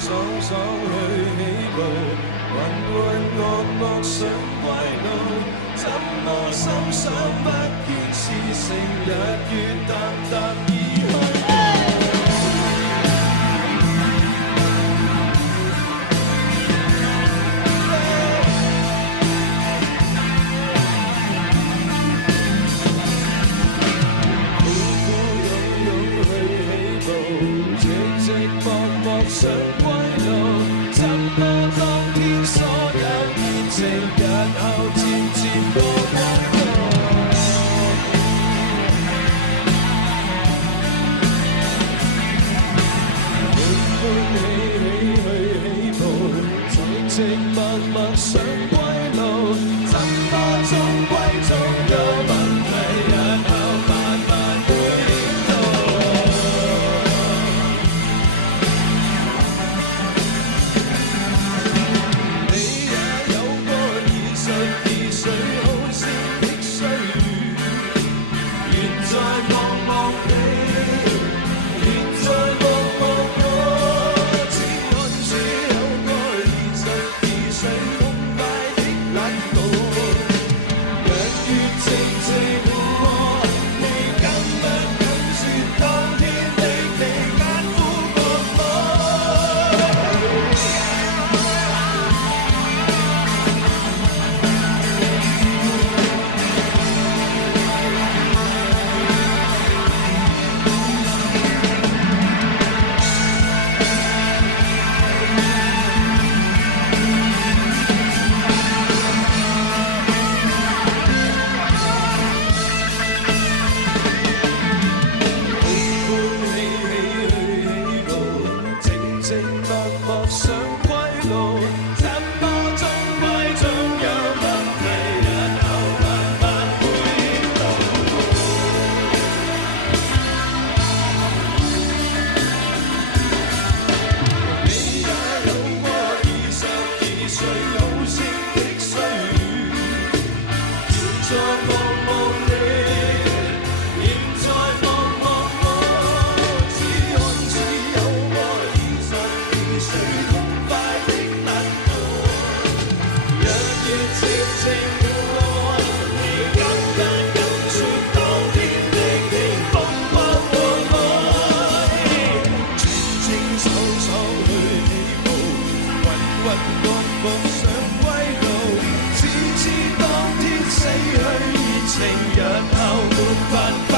爽爽去起步，渾渾噩噩想歸路，怎麼心想不見是成日月淡淡已去。想歸路，怎麼當天所有熱情，日後漸漸過光過。歡歡喜喜去起步，寂寂默默想歸路，怎麼終歸總有問題，日後慢慢會顯露。想歸路，只知當天死去熱情，日後沒辦法。